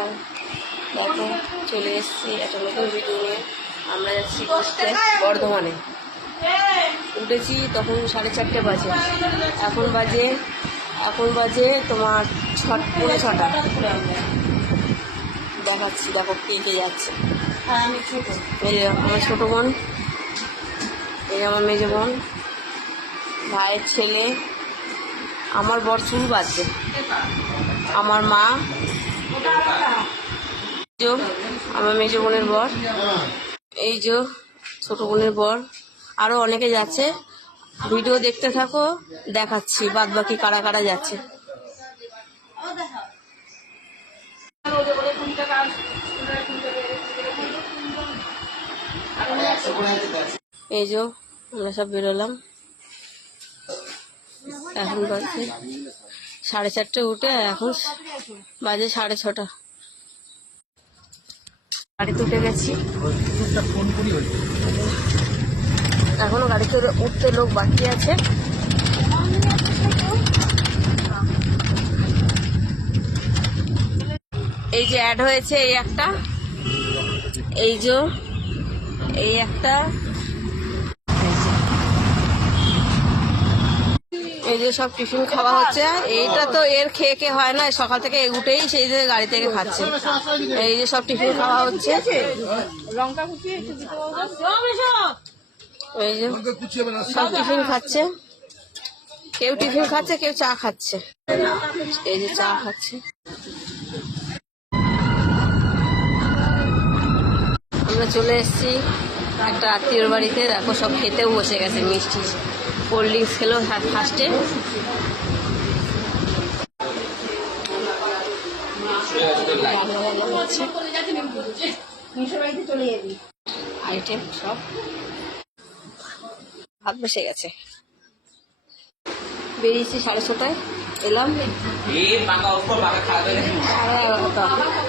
বন্ধুরা, দেখো চলে এসেছি একটা নতুন ভিডিও নিয়ে। আমরা যাচ্ছি ঘুরতে বর্ধমানে। উঠেছি তখন 4:30 বাজে, এখন বাজে তোমার 6:45। দেখাচ্ছি, দেখো কে কে যাচ্ছে। এই যে আমার ছোটো বোন, এই আমার মেজো বোন, ভাইয়ের ছেলে, আমার বর চুল বাজছে, আমার মা, আমার মেজো বোনের বর, এই যে ছোট বোনের বর, আরো অনেকে যাচ্ছে। ভিডিও দেখতে থাকো, দেখাচ্ছি বাদ বাকি কারা কারা যাচ্ছে। এই যে আমরা সব বেরোলাম, এখন বাজে 4:30 উঠে এখন বাজে 6:30। গাড়িতে উঠে গেছি, এখনো গাড়িতে উঠতে লোক বাকি আছে। এই যে অ্যাড হয়েছে, এই একটা, এই একটা, এই যে সব টিফিন খাওয়া হচ্ছে। এইটা তো এর খেয়ে হয় না, সকাল থেকে উঠেই সেই যে গাড়ি থেকে খাচ্ছে। এই যে সব টিফিন খাওয়া হচ্ছে, এই যে সব টিফিন খাচ্ছে, কেউ টিফিন খাচ্ছে, কেউ চা খাচ্ছে। এই যে চা খাচ্ছে। আমরা চলে এসেছি একটা আত্মীয়র বাড়িতে। দেখো সব খেতেও বসে গেছে, মিষ্টি কোল্ড ড্রিঙ্কস খেলো ফার্স্টে। আইটেম সব ভাত বসে গেছে। বেরিয়েছি 6:30, এলাম 11:30।